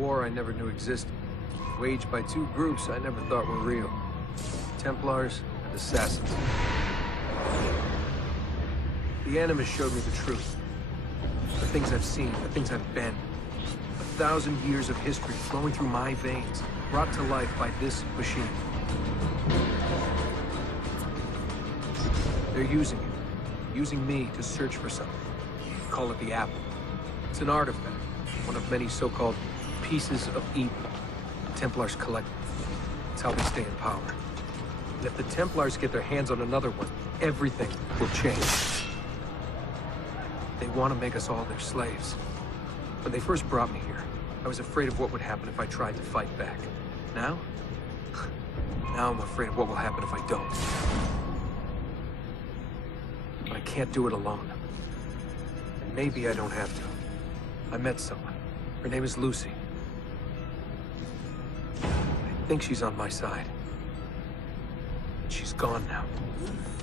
war I never knew existed, waged by two groups I never thought were real. Templars and Assassins. The Animus showed me the truth. The things I've seen, the things I've been. 1,000 years of history flowing through my veins, brought to life by this machine. They're using it. Using me to search for something. Call it the Apple. It's an artifact. One of many so-called pieces of Eden. The Templars collect them. It's how they stay in power. And if the Templars get their hands on another one, everything will change. They want to make us all their slaves. When they first brought me here, I was afraid of what would happen if I tried to fight back. Now? Now I'm afraid of what will happen if I don't. But I can't do it alone. And maybe I don't have to. I met someone. Her name is Lucy. I think she's on my side. But she's gone now.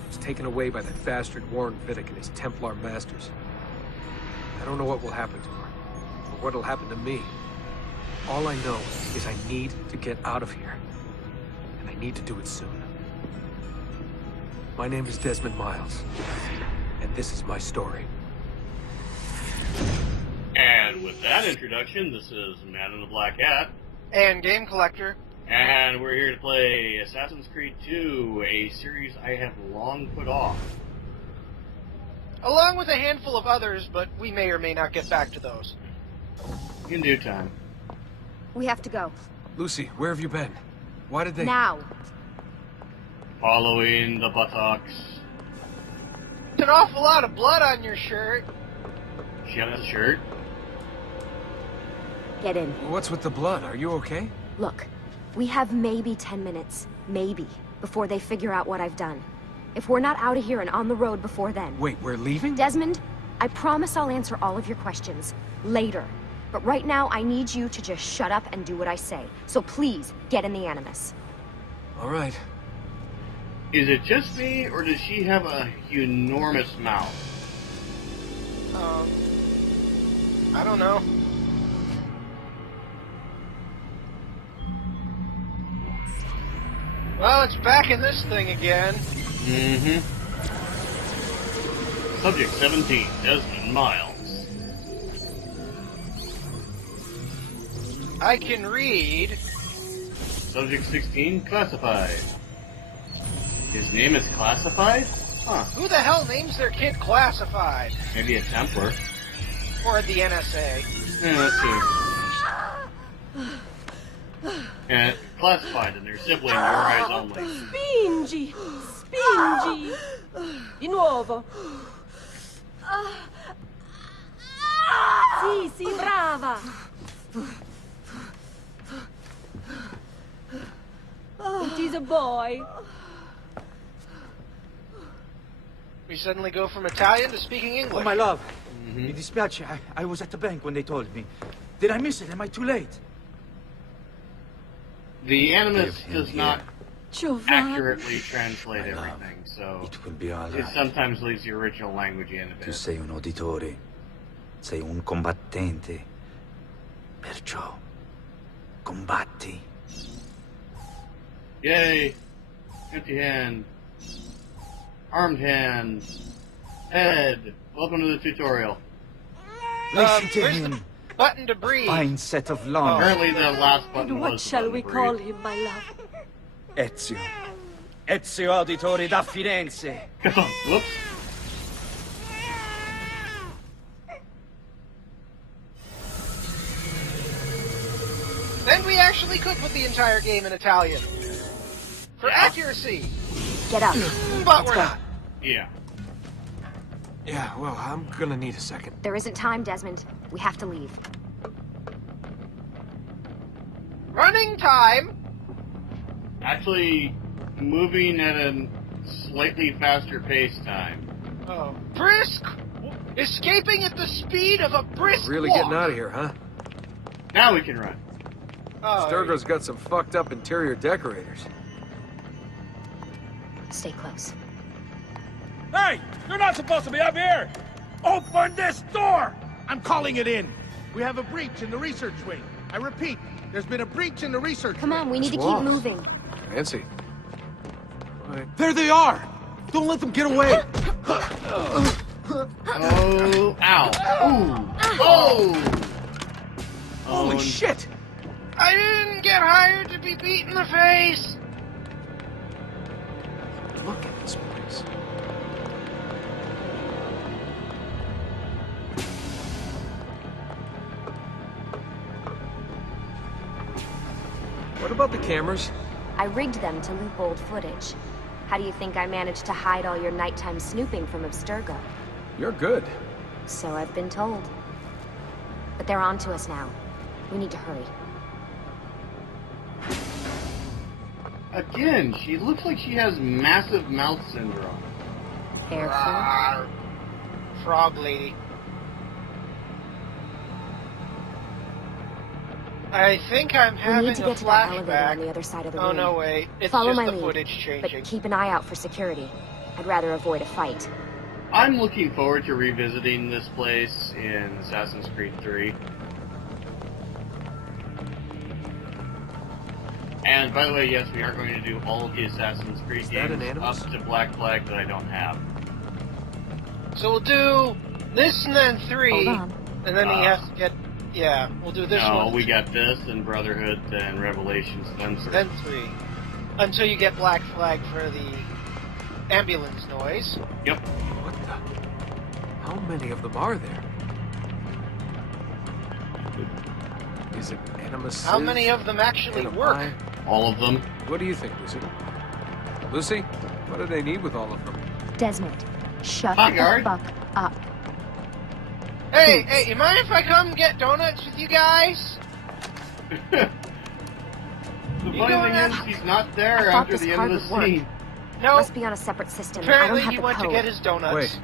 She's taken away by that bastard Warren Vidic and his Templar masters. I don't know what will happen to her, or what'll happen to me. All I know is I need to get out of here. And I need to do it soon. My name is Desmond Miles, and this is my story. And with that introduction, this is Man in the Black Hat. And Game Collector. And we're here to play Assassin's Creed 2, a series I have long put off. Along with a handful of others, but we may or may not get back to those. In due time. We have to go. Lucy, where have you been? Why did they... Now. Following the buttocks. It's an awful lot of blood on your shirt. She has a shirt. Get in. What's with the blood? Are you okay? Look, we have maybe 10 minutes, maybe, before they figure out what I've done. If we're not out of here and on the road before then... Wait, we're leaving? Desmond, I promise I'll answer all of your questions later. But right now, I need you to just shut up and do what I say. So please, get in the Animus. All right. Is it just me, or does she have a enormous mouth? I don't know. Well, it's back in this thing again. Mm-hmm. Subject 17, Desmond Miles. I can read. Subject 16, classified. His name is classified? Huh. Who the hell names their kid Classified? Maybe a Templar. Or the NSA. Yeah, that's true. And classified in their sibling, Your Eyes Only. Spingi! Spingi! Di nuovo! Sì, sì, brava! It is a boy. We suddenly go from Italian to speaking English. Oh, my love. Mm-hmm. Mi dispiace, I was at the bank when they told me. Did I miss it? Am I too late? The Animus Leave him does here. not Giovanni. accurately translate My love, everything, so It will be all it right. sometimes leaves the original language in a Tu bit. sei un uditore. Sei un combattente. Perciò, combatti. Yay! Empty hand. Armed hand. Head. Welcome to the tutorial. Listen to where's him. the button to breathe? Fine set of lungs. Apparently the last button And was what the shall button we to call breathe. him, my love? Ezio. Ezio Auditore da Firenze. Whoops. Then we actually could put the entire game in Italian. For accuracy. Get up. But we're not. Yeah. Yeah, well, I'm gonna need a second. There isn't time, Desmond. We have to leave. Running time. Actually, moving at a slightly faster pace time. Oh. Brisk. Escaping at the speed of a brisk Really walk. getting out of here, huh? Now we can run. Oh, Sturgo's got some fucked up interior decorators. Stay close. Hey! You're not supposed to be up here! Open this door! I'm calling it in! We have a breach in the research wing. I repeat, there's been a breach in the research. Come on, we need to keep Walls. moving. Fancy. Wait, There they are! Don't let them get away! Oh, ow. Ooh. Oh! Holy shit! I didn't get hired to be beat in the face! look at this place. What about the cameras? I rigged them to loop old footage. How do you think I managed to hide all your nighttime snooping from Abstergo? You're good. So I've been told. But they're on to us now. We need to hurry. Again, she looks like she has massive mouth syndrome. Careful. Rawr. Frog lady. I think I'm We having need to a get to that elevator on the flashback. other side of the Oh room. no, wait. It's Follow just my the lead, footage changing. but keep an eye out for security. I'd rather avoid a fight. I'm looking forward to revisiting this place in Assassin's Creed 3. And by the way, yes, we are going to do all of the Assassin's Creed Is that an games Animus? up to Black Flag that I don't have. So we'll do this and then 3, Hold on. and then he has to get... Yeah, we'll do this No, one. we got this and Brotherhood and Revelations, then 3. Then 3. Until you get Black Flag for the ambulance noise. Yep. What the? How many of them are there? Is it Animus? How many of them actually work? All of them. What do you think, Lucy? Lucy, what do they need with all of them? Desmond, shut Hi, the guard. fuck up. Hey, you mind if I come get donuts with you guys? The You funny going thing is, out? he's not there I thought after this the card end of the would work. scene. No. Must be on a separate system. I Apparently don't have he the went code. to get his donuts. Wait.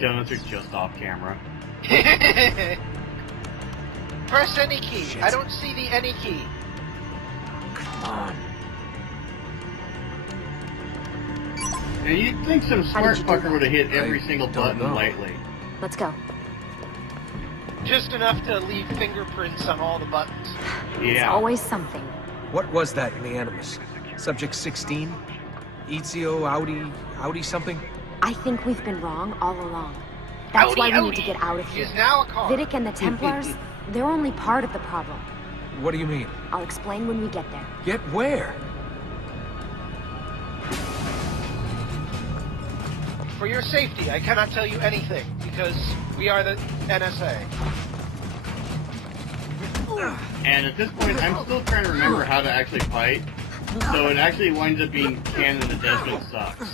Donuts are just off camera. Press any key. Shit. I don't see the any key. Come on. And you'd think some How smart did you do fucker that? would have hit every I single don't button know. lightly. Let's go. Just enough to leave fingerprints on all the buttons. It's Yeah. always something. What was that in the Animus? Subject 16? Ezio, Audi something? I think we've been wrong all along. That's why we need to get out of here. He's now a car. Vidic and the Templars, they're only part of the problem. What do you mean? I'll explain when we get there. Get where? For your safety, I cannot tell you anything, because we are the NSA. And at this point, I'm still trying to remember how to actually fight. So it actually winds up being canon that Desmond sucks.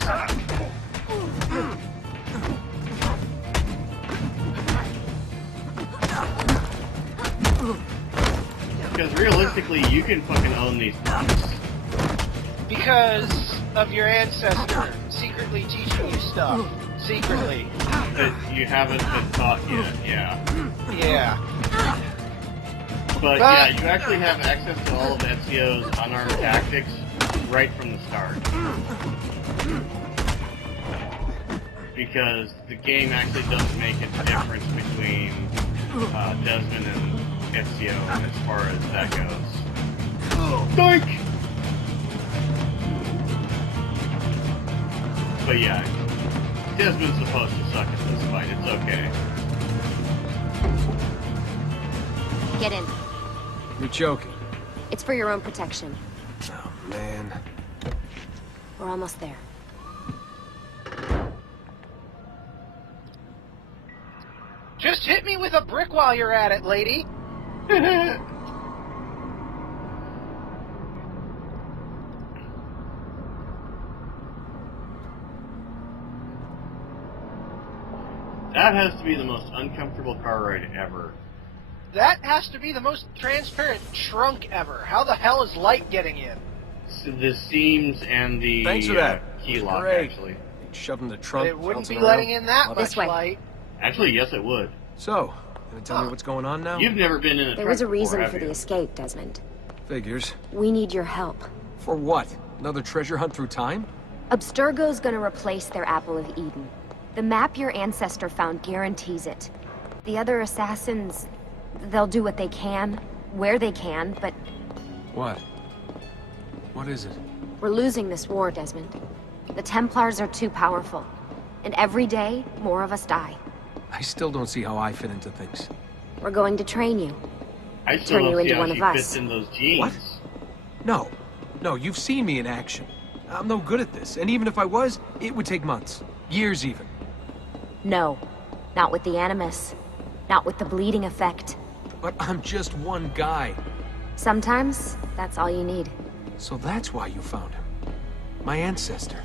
Because realistically, you can fucking own these buttons. Because of your ancestor secretly teaching you stuff. Secretly. That you haven't been taught yet, yeah. Yeah. But yeah, you actually have access to all of Ezio's unarmed tactics right from the start. Because the game actually doesn't make a difference between Desmond and Ezio as far as that goes. Doink! But yeah, Desmond's supposed to suck at this fight, it's okay. Get in. You're joking. It's for your own protection. Oh, man. We're almost there. Just hit me with a brick while you're at it, lady. That has to be the most uncomfortable car ride ever. That has to be the most transparent trunk ever. How the hell is light getting in? So the seams and the Thanks for that. key lock, Great. actually. Shoved in the trunk. It wouldn't bouncing be letting around. in that Lot much This way. light. Actually, yes, it would. So, gonna tell me what's going on now? You've never been in a There truck was a before, reason have for the you? escape, Desmond. Figures. We need your help. For what? Another treasure hunt through time? Abstergo's gonna replace their Apple of Eden. The map your ancestor found guarantees it. The other assassins, They'll do what they can, where they can, but What? What is it? we're losing this war, Desmond. The Templars are too powerful. And every day, more of us die. I still don't see how I fit into things. We're going to train you. I still Turn you don't see into how one she of us. fits in those jeans. What? No. No, you've seen me in action. I'm no good at this, and even if I was, it would take months. Years even. No. Not with the Animus. Not with the bleeding effect. But I'm just one guy. Sometimes, that's all you need. So that's why you found him. My ancestor.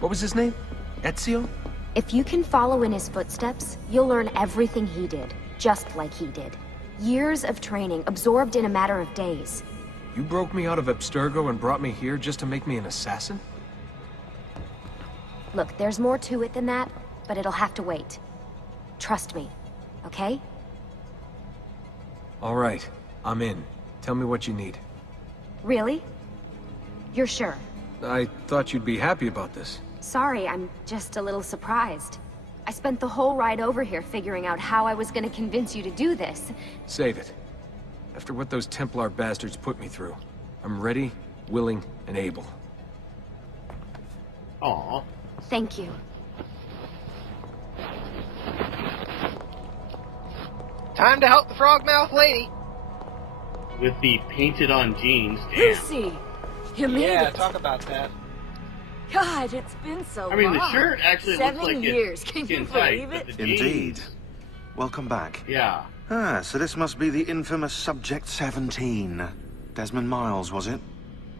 What was his name? Ezio? If you can follow in his footsteps, you'll learn everything he did, just like he did. Years of training, absorbed in a matter of days. You broke me out of Abstergo and brought me here just to make me an assassin? Look, there's more to it than that, but it'll have to wait. Trust me, okay? All right, I'm in. Tell me what you need. Really? You're sure? I thought you'd be happy about this. Sorry, I'm just a little surprised. I spent the whole ride over here figuring out how I was gonna convince you to do this. Save it. After what those Templar bastards put me through, I'm ready, willing, and able. Aw. Thank you. Time to help the frogmouth lady. With the painted-on jeans. Damn. Lucy, you made Yeah, it. talk about that. God, it's been so I mean, the long. shirt actually 7 looks like years. it's Can you skin tight, believe but it? the jeans- Indeed. Welcome back. Yeah. Ah, so this must be the infamous Subject 17. Desmond Miles, was it?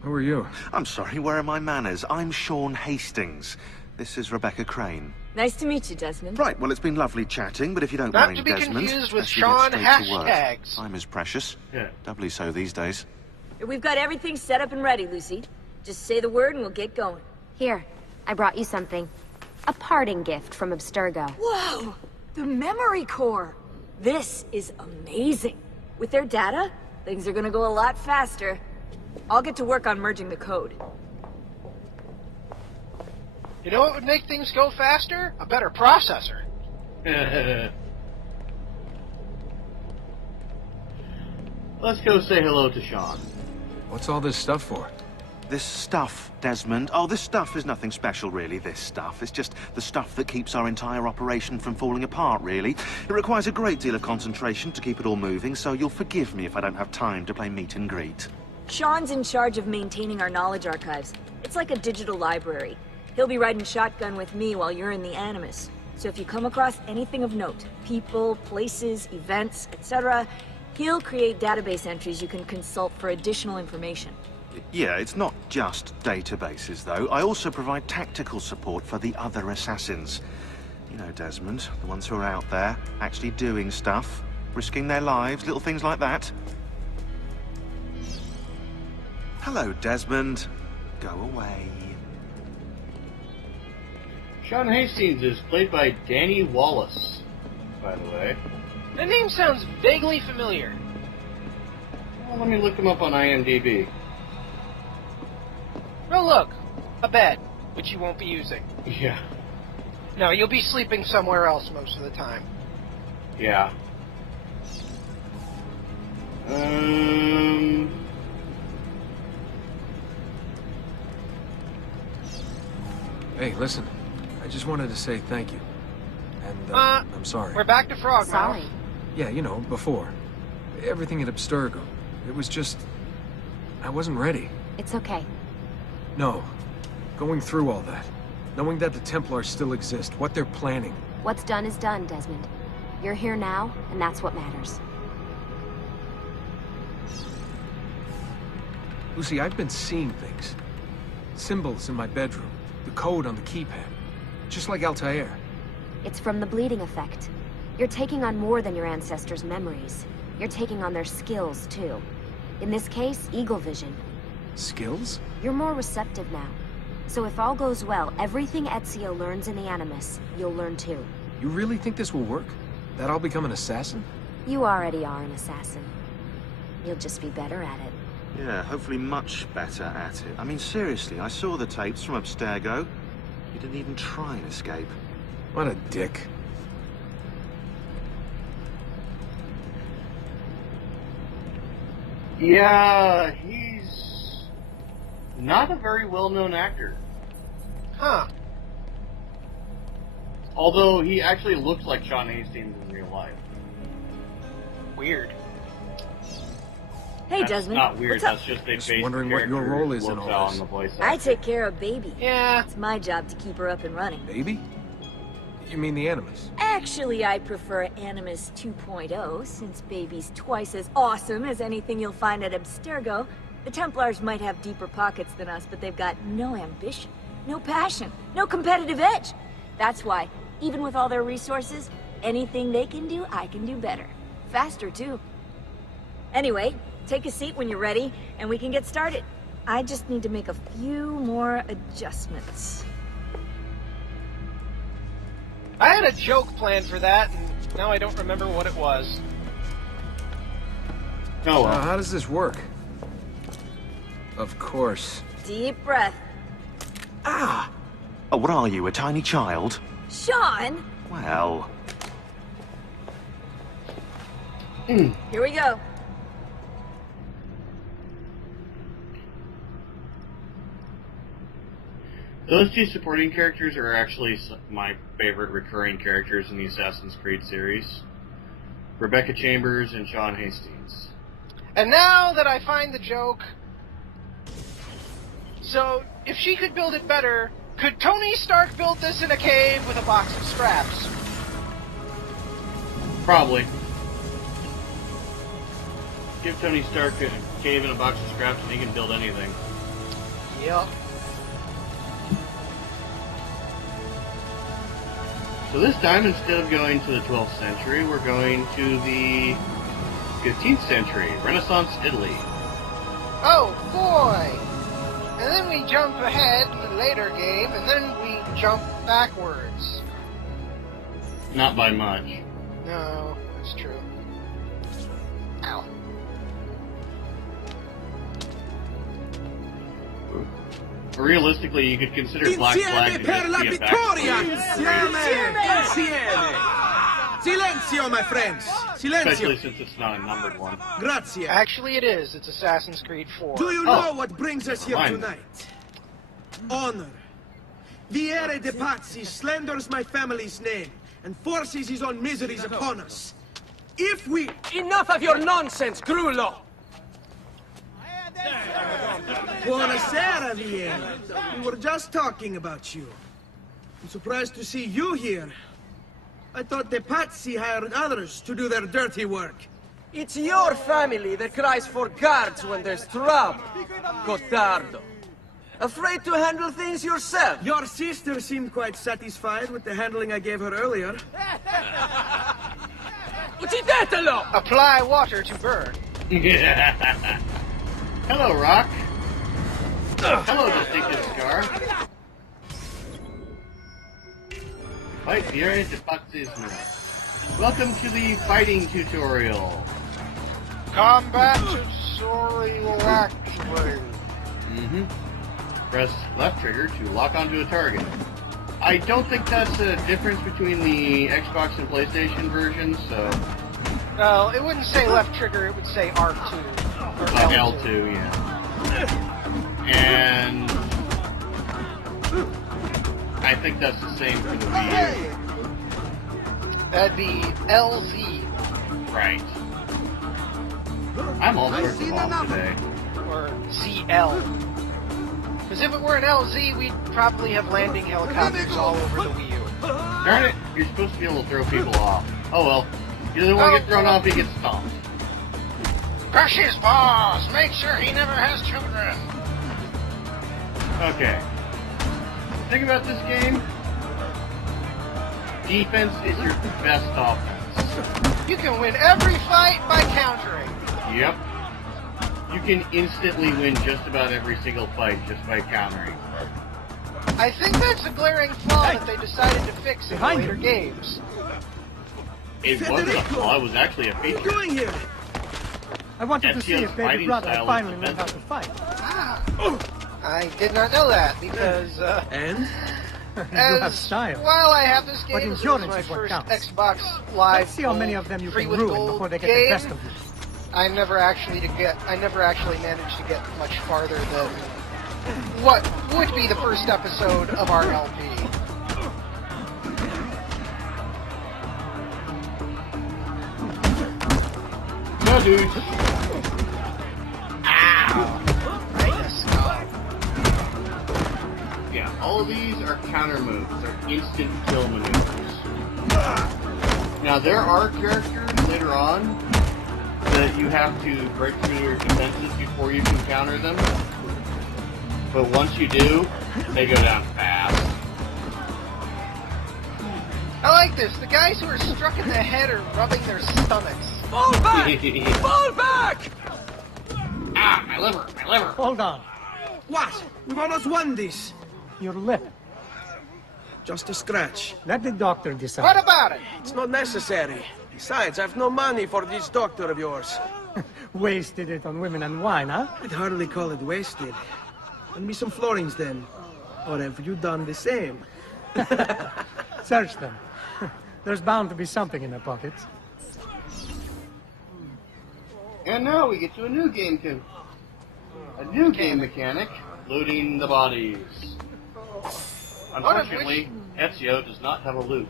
Who are you? I'm sorry, where are my manners? I'm Sean Hastings. This is Rebecca Crane. Nice to meet you, Desmond. Right, well, it's been lovely chatting, but if you don't Not mind, to be Desmond, confused with let's get Sean straight to work. hashtags. Time is precious. Yeah. Doubly so these days. We've got everything set up and ready, Lucy. Just say the word and we'll get going. Here, I brought you something. A parting gift from Abstergo. Whoa! The memory core! This is amazing. With their data, things are gonna go a lot faster. I'll get to work on merging the code. You know what would make things go faster? A better processor. Let's go say hello to Sean. What's all this stuff for? This stuff, Desmond. Oh, this stuff is nothing special, really, this stuff. It's just the stuff that keeps our entire operation from falling apart, really. It requires a great deal of concentration to keep it all moving, so you'll forgive me if I don't have time to play meet and greet. Sean's in charge of maintaining our knowledge archives. It's like a digital library. He'll be riding shotgun with me while you're in the Animus. So if you come across anything of note, people, places, events, etc., he'll create database entries you can consult for additional information. Yeah, it's not just databases, though. I also provide tactical support for the other assassins. You know, Desmond, the ones who are out there, actually doing stuff, risking their lives, little things like that. Hello, Desmond. Go away. Sean Hastings is played by Danny Wallace, by the way. The name sounds vaguely familiar. Well, let me look him up on IMDb. Oh, look. A bed, which you won't be using. Yeah. No, you'll be sleeping somewhere else most of the time. Yeah. Hey, listen. I just wanted to say thank you. And, I'm sorry. We're back to Frogmouth. Sorry. Yeah, you know, before. Everything at Abstergo. It was just... I wasn't ready. It's okay. No. Going through all that. Knowing that the Templars still exist, what they're planning. What's done is done, Desmond. You're here now, and that's what matters. Lucy, I've been seeing things. Symbols in my bedroom. The code on the keypad. Just like Altair. It's from the bleeding effect. You're taking on more than your ancestors' memories. You're taking on their skills, too. In this case, eagle vision. Skills? You're more receptive now. So if all goes well, everything Ezio learns in the Animus, you'll learn too. You really think this will work? That I'll become an assassin? You already are an assassin. You'll just be better at it. Yeah, hopefully much better at it. I mean, seriously, I saw the tapes from Abstergo. You didn't even try and escape. What a dick. Yeah, he's not a very well-known actor. Huh. Although he actually looks like Sean Hastings in real life. Weird. Hey, That's Desmond. not weird, What's up? that's just they Just base wondering the what your character's role is in looks all on this. the voice I actor. take care of Baby. Yeah. It's my job to keep her up and running. Maybe? You mean the Animus? Actually, I prefer Animus 2.0, since Baby's twice as awesome as anything you'll find at Abstergo. The Templars might have deeper pockets than us, but they've got no ambition, no passion, no competitive edge. That's why, even with all their resources, anything they can do, I can do better. Faster, too. Anyway, take a seat when you're ready, and we can get started. I just need to make a few more adjustments. I had a joke planned for that, and now I don't remember what it was. Oh, well. How does this work? Of course. Deep breath. Ah! Oh, what are you, a tiny child? Sean! Well... Here we go. Those two supporting characters are actually my favorite recurring characters in the Assassin's Creed series. Rebecca Chambers and Sean Hastings. And now that I find the joke... So, if she could build it better, could Tony Stark build this in a cave with a box of scraps? Probably. Give Tony Stark a cave and a box of scraps and he can build anything. Yep. So this time, instead of going to the 12th century, we're going to the 15th century, Renaissance Italy. Oh, boy! And then we jump ahead to the later game, and then we jump backwards. Not by much. No, that's true. Ow. Realistically, you could consider Black Flag to per la just be a vittoria! backstory, Insieme! Silenzio, my friends! Silenzio! especially since it's not a numbered one. Grazie. Actually, it is. It's Assassin's Creed 4. Do you know what brings us here Fine. tonight? Honor. Viere de Pazzi slanders my family's name and forces his own miseries upon us. If we... Enough of your nonsense, Grullo! Buonasera, Viere. We were just talking about you. I'm surprised to see you here. I thought the Pazzi hired others to do their dirty work. It's your family that cries for guards when there's trouble, Gottardo. Afraid to handle things yourself? Your sister seemed quite satisfied with the handling I gave her earlier. Uccidetelo! Apply water to burn. Hello, Rock. Hello, Distinctive Scar. Fight Viere de Pazzi. Welcome to the fighting tutorial. Combat tutorial actually. Press left trigger to lock onto a target. I don't think that's a difference between the Xbox and PlayStation versions, so... Well, it wouldn't say left trigger, it would say R2. Or Like L2. L2, yeah. And... I think that's the same for the Wii U. That'd be LZ. Right. I'm all sorts of off today. Or CL. Because if it were an LZ, we'd probably have landing helicopters all over the Wii U. Darn it, you're supposed to be able to throw people off. Oh well. He doesn't want to get thrown off, he gets stomped. Crush his paws! Make sure he never has children! Okay. The thing about this game, defense is your best offense. You can win every fight by countering. Yep. You can instantly win just about every single fight just by countering. I think that's a glaring flaw that they decided to fix in later games. It wasn't a flaw, it was actually a What are you feature. doing here? I wanted to see Ezio's if baby fighting brother style is finally learned how to defensive. fight. I did not know that because, And? You have style. while I have this But game, this is endurance my is what first counts. Xbox Live. Let's see how many of them you free can with ruin gold before they get game. the best of you. I never actually managed to get much farther than what would be the first episode of our LP. No, dude. Ow! Right in the skull. Yeah, all of these are counter moves. They're instant kill maneuvers. Now, there are characters later on that you have to break through your defenses before you can counter them. But once you do, they go down fast. I like this. The guys who are struck in the head are rubbing their stomachs. Fall back! Fall back! Ah, my liver, my liver. Hold on. What? We've almost won this. Your lip. Just a scratch. Let the doctor decide. What about it? It's not necessary. Besides, I've no money for this doctor of yours. Wasted it on women and wine, huh? I'd hardly call it wasted. Lend me some florins then. Or have you done the same? Search them. There's bound to be something in their pockets. And now we get to a new game too. A new game mechanic, looting the bodies. Unfortunately, Ezio does not have a loot.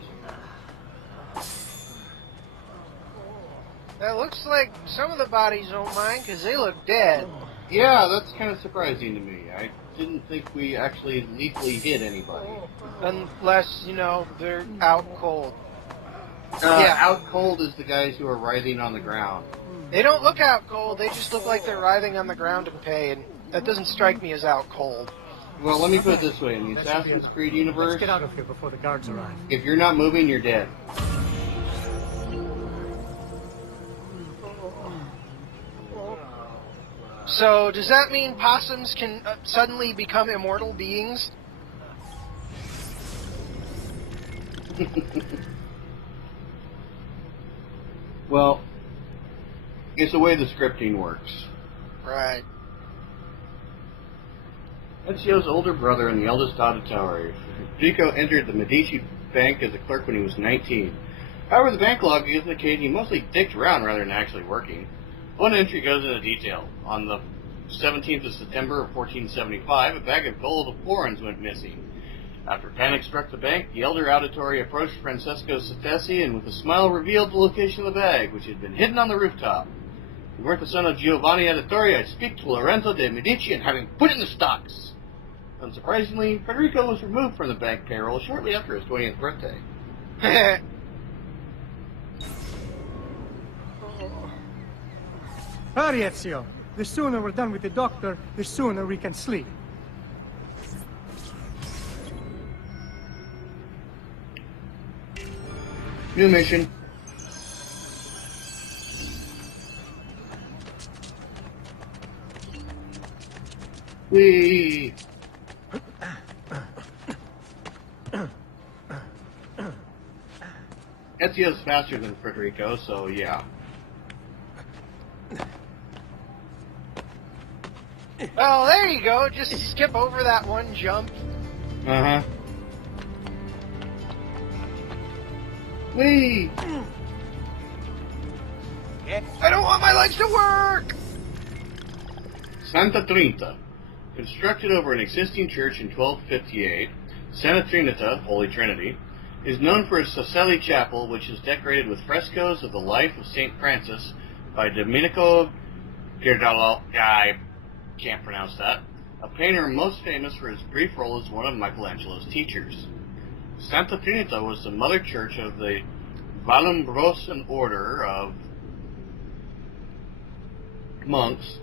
It looks like some of the bodies don't mind because they look dead. Yeah, that's kind of surprising to me. I didn't think we actually lethally hit anybody. Unless, you know, they're out cold. Out cold is the guys who are writhing on the ground. They don't look out cold, they just look like they're writhing on the ground in pain. That doesn't strike me as out cold. Well, let me put it this way. In the That should be Assassin's enough. Creed universe, Let's get out of here before the guards arrive. if you're not moving, you're dead. So, does that mean possums can suddenly become immortal beings? Well, it's the way the scripting works. Right. Ezio's older brother and the eldest auditore, Federico entered the Medici bank as a clerk when he was 19. However, the bank log gives indicate he mostly dicked around rather than actually working. One entry goes into detail. On the 17th of September of 1475, a bag of gold of florins went missing. After panic struck the bank, the elder auditore approached Francesco Satesi and with a smile revealed the location of the bag, which had been hidden on the rooftop. If you weren't the son of Giovanni Auditore, I'd speak to Lorenzo de' Medici and have him put in the stocks. Unsurprisingly, Federico was removed from the bank payroll shortly after his 20th birthday. Hurry, Ezio. The sooner we're done with the doctor, the sooner we can sleep. New mission. Whee! Ezio's faster than Federico, so yeah. Well, there you go. Just skip over that one jump. Uh-huh. Whee! I don't want my legs to work! Santa Trinita. Constructed over an existing church in 1258, Santa Trinita, Holy Trinity, is known for its Sacelli Chapel, which is decorated with frescoes of the life of St. Francis by Domenico Giordalo. I can't pronounce that. A painter most famous for his brief role as one of Michelangelo's teachers. Santa Trinita was the mother church of the Vallombrosan order of monks,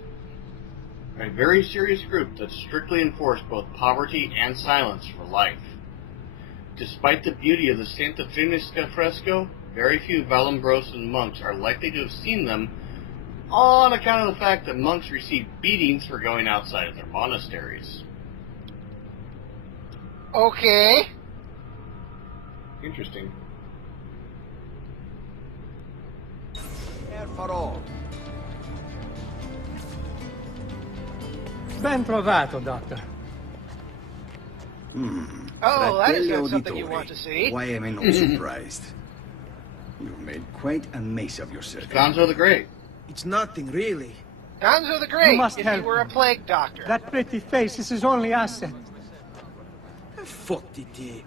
a very serious group that strictly enforced both poverty and silence for life. Despite the beauty of the Santa Trinita fresco, very few Vallombrosan monks are likely to have seen them on account of the fact that monks receive beatings for going outside of their monasteries. Okay. Interesting. For all. Ben trovato, Doctor. Oh, that is Fratelli not something you Auditore, want to see. Why am I not surprised? You've made quite a mess of yourself. Gonzo the Great. It's nothing, really. Gonzo the Great, must if you help were a him. plague doctor. That pretty face is his only asset. Fuck it.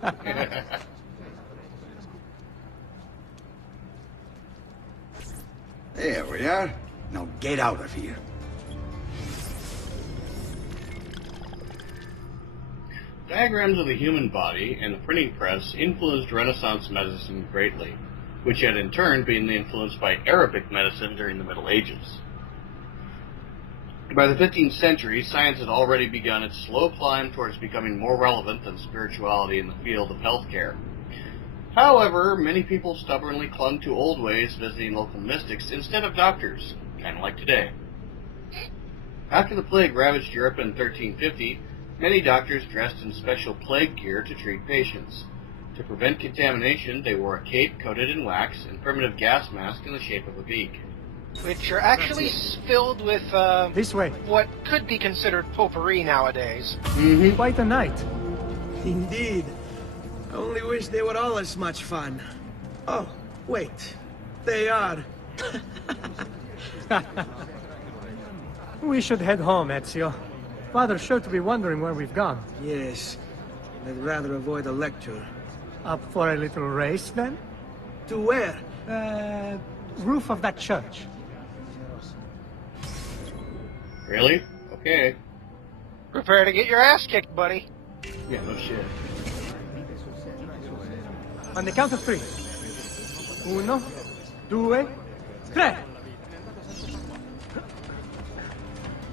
There we are. Now get out of here. Diagrams of the human body and the printing press influenced Renaissance medicine greatly, which had in turn been influenced by Arabic medicine during the Middle Ages. By the 15th century, science had already begun its slow climb towards becoming more relevant than spirituality in the field of healthcare. However, many people stubbornly clung to old ways, visiting local mystics instead of doctors, kind of like today. After the plague ravaged Europe in 1350, many doctors dressed in special plague gear to treat patients. To prevent contamination, they wore a cape coated in wax and primitive gas mask in the shape of a beak. Which are actually filled with, This way. what could be considered potpourri nowadays. Mm-hmm. Quite a night. Indeed. I only wish they were all as much fun. Oh, wait. They are. We should head home, Ezio. Father's sure to be wondering where we've gone. Yes. I'd rather avoid a lecture. Up for a little race, then? To where? Roof of that church. Really? Okay. Prepare to get your ass kicked, buddy. Yeah, no shit. On the count of 3. 1, 2, 3.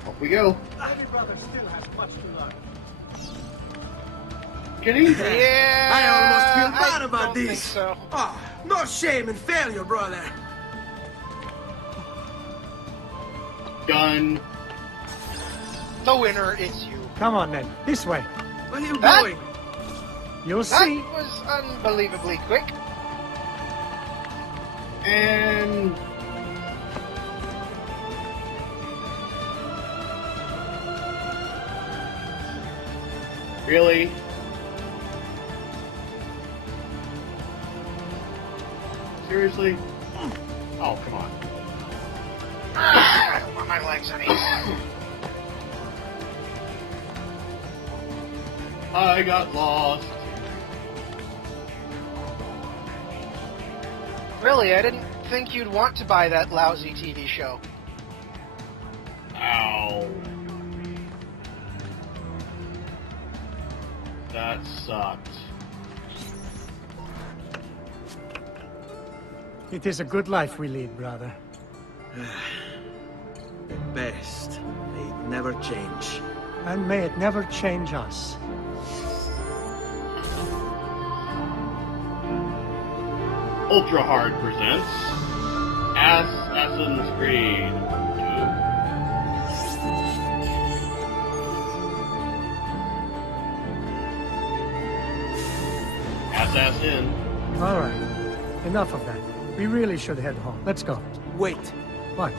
Off we go. Every brother still has much to learn. Get in. Yeah. I almost feel bad I about don't think this. so. Oh, no shame in failure, brother. Done. The winner is you. Come on, then. This way. Where are you That- going? You'll That see. was unbelievably quick. And... Really? Seriously? Oh, come on. I don't want my legs any. I got lost. Really, I didn't think you'd want to buy that lousy TV show. Ow. That sucked. It is a good life we lead, brother. The best. They never change. And may it never change us. Ultra Hard presents Assassin's Creed 2. Assassin. All right. Enough of that. We really should head home. Let's go. Wait. What?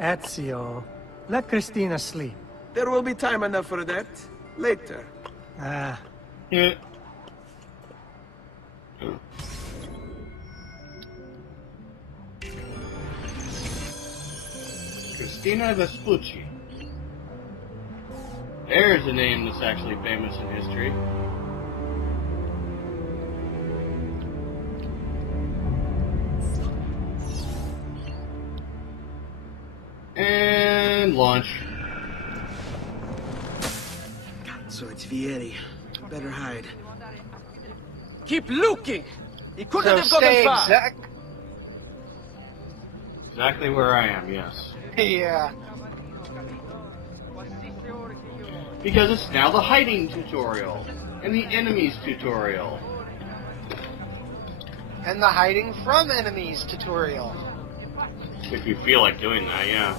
Ezio, let Christina sleep. There will be time enough for that. Later. Ah, Yeah. Christina Vespucci. There's a name that's actually famous in history. And launch. So it's Vieri. Better hide. Keep looking! He couldn't So have gotten stay far! Exactly where I am, yes. Yeah. Because it's now the hiding tutorial. And the enemies tutorial. And the hiding from enemies tutorial. If you feel like doing that, yeah.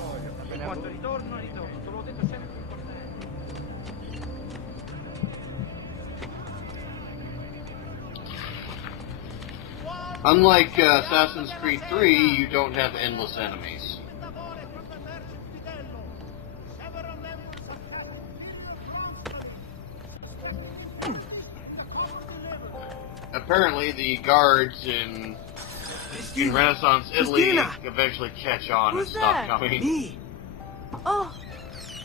Unlike Assassin's Creed 3, you don't have endless enemies. Apparently the guards in in Renaissance Italy Christina! eventually catch on and stop coming. Me. Oh,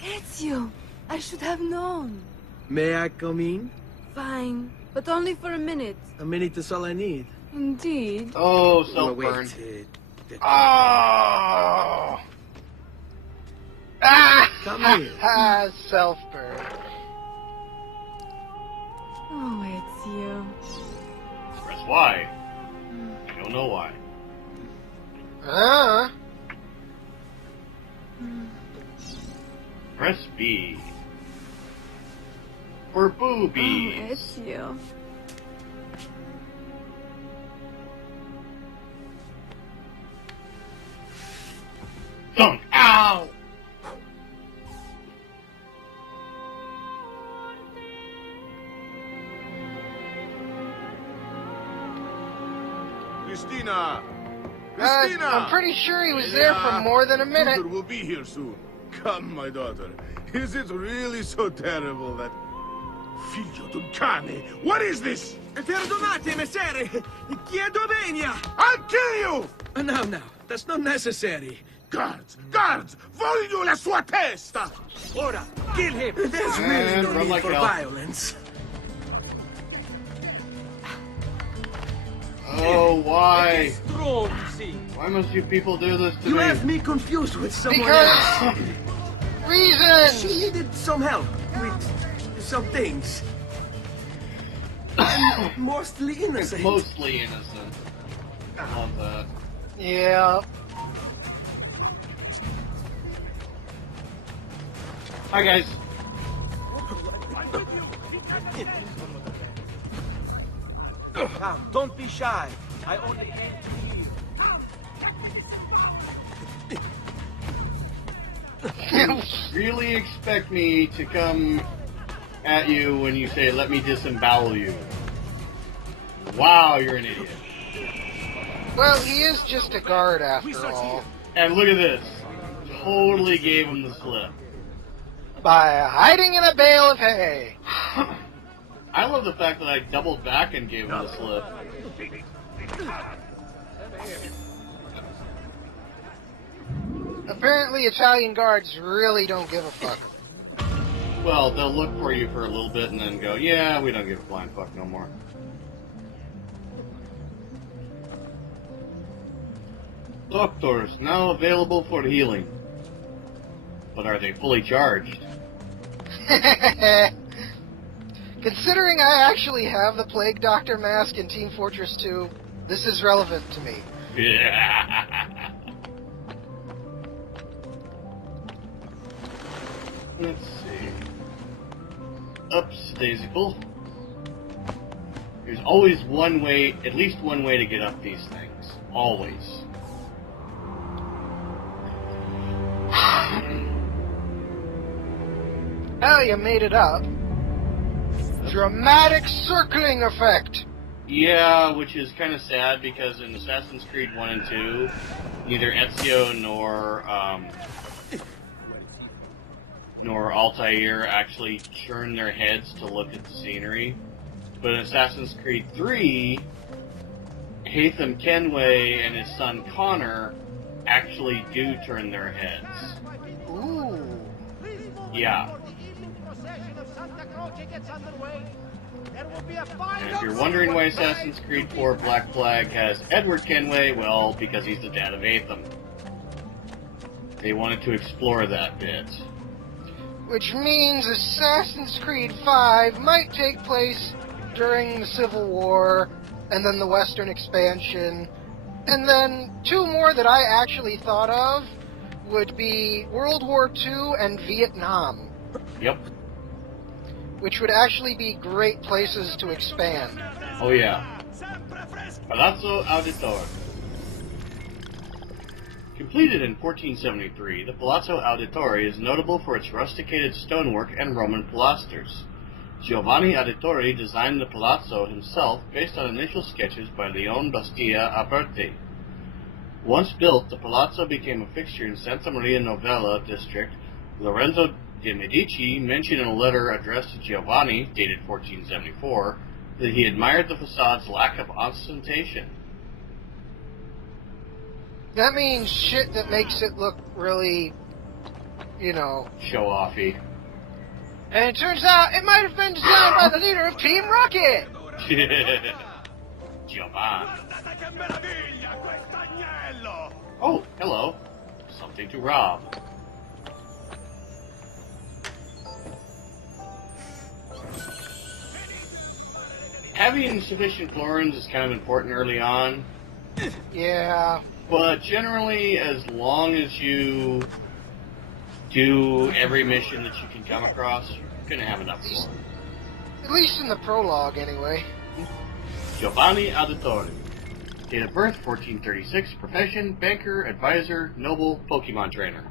Ezio. I should have known. May I come in? Fine, but only for a minute. A minute is all I need. Indeed. Oh, self-burn. Oh! Ah! Come here. Self-burn. Oh, Ezio. Press Y. I don't know why. Press B. For boobies. Oh, Ezio. Dunk. Ow! Christina! I'm pretty sure he was there for more than a minute. Tutor will be here soon. Come, my daughter. Is it really so terrible that... Figlio d'un cane! What is this? Perdonate, messere. Chiedo venia. I'll kill you! No. That's not necessary. Guards! Guards! Voglio la sua testa! Ora, kill him. There's really no run need like for hell. violence. Oh, why? Why must you people do this to You me? have me confused with someone Because... else. reasons! She needed some help with some things. I'm mostly innocent. Mostly innocent. I love that. Yeah. Hi, guys. Come, don't be shy. I only came to heal. Really expect me to come at you when you say, let me disembowel you. Wow, you're an idiot. Well, he is just a guard after all. And look at this. Totally gave him the slip. By hiding in a bale of hay. I love the fact that I doubled back and gave him the slip. Apparently Italian guards really don't give a fuck. Well, they'll look for you for a little bit and then go, yeah, we don't give a flying fuck no more. Doctors, now available for healing. But are they fully charged? Considering I actually have the Plague Doctor mask in Team Fortress 2, this is relevant to me. Yeah. Let's see. Ups, Daisical. There's always one way, at least one way to get up these things. Always. Oh, you made it up. Dramatic circling effect. Yeah, which is kind of sad because in Assassin's Creed 1 and 2, neither Ezio nor Altair actually turn their heads to look at the scenery. But in Assassin's Creed 3, Haytham Kenway and his son Connor actually do turn their heads. Ooh. Yeah. And if you're wondering why Assassin's Creed 4 Black Flag has Edward Kenway, well, because he's the dad of Haytham. They wanted to explore that bit. Which means Assassin's Creed 5 might take place during the Civil War, and then the Western expansion, and then two more that I actually thought of would be World War II and Vietnam. Yep. Which would actually be great places to expand. Oh yeah. Palazzo Auditore. Completed in 1473, the Palazzo Auditore is notable for its rusticated stonework and Roman pilasters. Giovanni Auditore designed the palazzo himself based on initial sketches by Leone Bastia Alberti. Once built, the palazzo became a fixture in Santa Maria Novella district. Lorenzo de' Medici mentioned in a letter addressed to Giovanni, dated 1474, that he admired the facade's lack of ostentation. That means shit that makes it look really, you know... show-offy. And it turns out it might have been designed by the leader of Team Rocket! Giovanni. Oh, hello. Something to rob. Having sufficient florins is kind of important early on. Yeah. But generally, as long as you do every mission that you can come across, you're going to have enough florins. At least in the prologue, anyway. Giovanni Auditore. Date of birth, 1436. Profession, banker, advisor, noble, Pokemon trainer.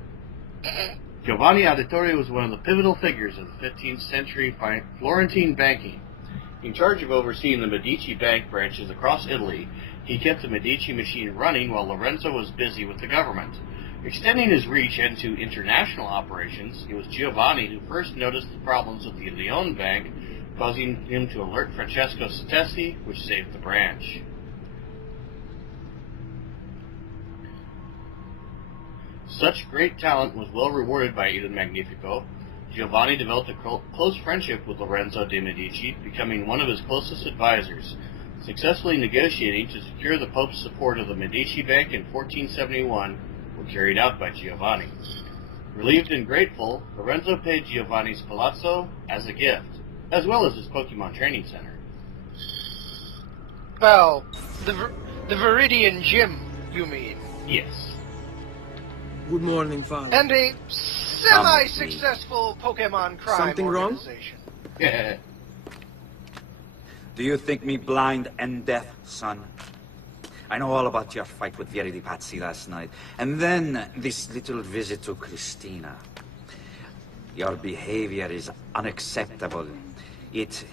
Giovanni Auditore was one of the pivotal figures of the 15th century Florentine banking. In charge of overseeing the Medici bank branches across Italy, he kept the Medici machine running while Lorenzo was busy with the government. Extending his reach into international operations, it was Giovanni who first noticed the problems with the Leone bank, causing him to alert Francesco Stessi, which saved the branch. Such great talent was well rewarded by Il Magnifico. Giovanni developed a close friendship with Lorenzo de' Medici, becoming one of his closest advisors, successfully negotiating to secure the Pope's support of the Medici Bank in 1471 were carried out by Giovanni. Relieved and grateful, Lorenzo paid Giovanni's palazzo as a gift, as well as his Pokemon training center. Well, the Viridian Gym, you mean? Yes. Good morning, Father. And a semi-successful Pokemon crime Something wrong? organization. Yeah. Do you think me blind and deaf, son? I know all about your fight with Vieri di Pazzi last night. And then this little visit to Christina. Your behavior is unacceptable. It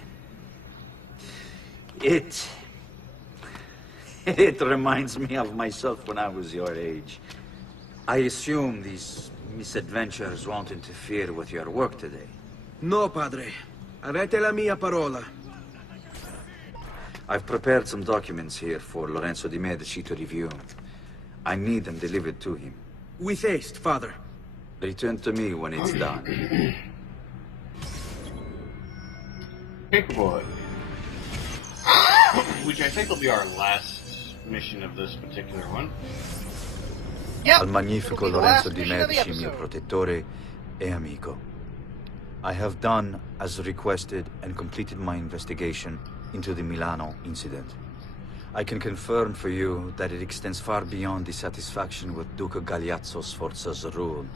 reminds me of myself when I was your age. I assume these misadventures won't interfere with your work today. No, Padre. Avete la mia parola. I've prepared some documents here for Lorenzo de' Medici to review. I need them delivered to him. With haste, Father. Return to me when it's done. Paperboy. Which I think will be our last mission of this particular one. Yep. Al magnifico It'll be the Lorenzo last de' mission of the Medici, mio episode. protettore e amico. I have done as requested and completed my investigation into the Milano incident. I can confirm for you that it extends far beyond dissatisfaction with Duca Galeazzo Sforza's rule.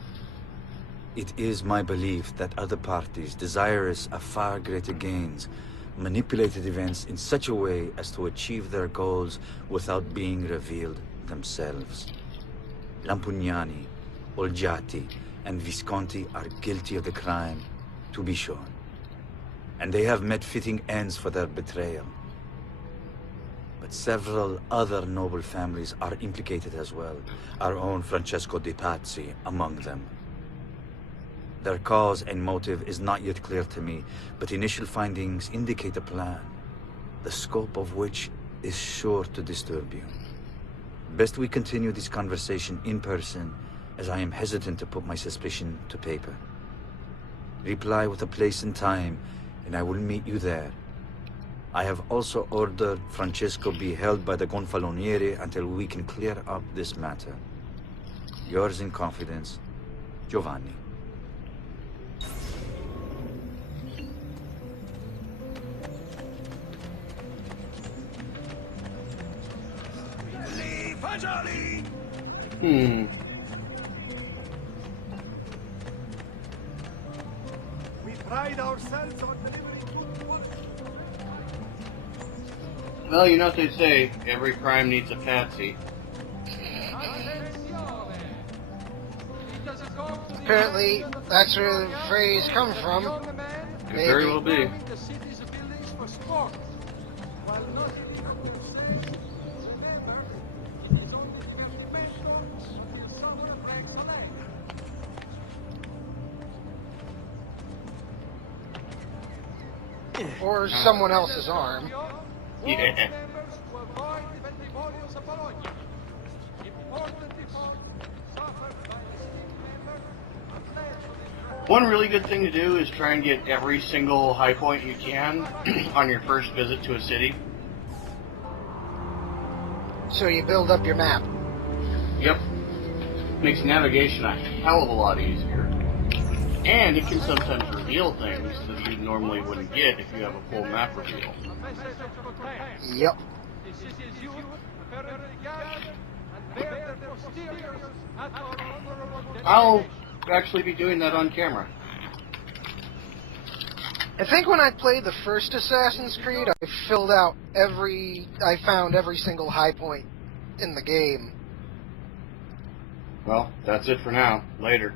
It is my belief that other parties, desirous of far greater gains, manipulated events in such a way as to achieve their goals without being revealed themselves. Lampugnani, Olgiati, and Visconti are guilty of the crime, to be sure. And they have met fitting ends for their betrayal. But several other noble families are implicated as well, our own Francesco de' Pazzi among them. Their cause and motive is not yet clear to me, but initial findings indicate a plan, the scope of which is sure to disturb you. Best we continue this conversation in person, as I am hesitant to put my suspicion to paper. Reply with a place and time, and I will meet you there. I have also ordered Francesco be held by the Gonfaloniere until we can clear up this matter. Yours in confidence, Giovanni. We pride ourselves on delivering good work. Well, you know what they say, every crime needs a patsy. Apparently, that's where the phrase comes from. Could very well be. Or someone else's arm. Yeah. One really good thing to do is try and get every single high point you can on your first visit to a city. So you build up your map. Yep. Makes navigation a hell of a lot easier. And it can sometimes reveal things that you normally wouldn't get if you have a full map reveal. Yep. I'll actually be doing that on camera. I think when I played the first Assassin's Creed, I found every single high point in the game. Well, that's it for now. Later.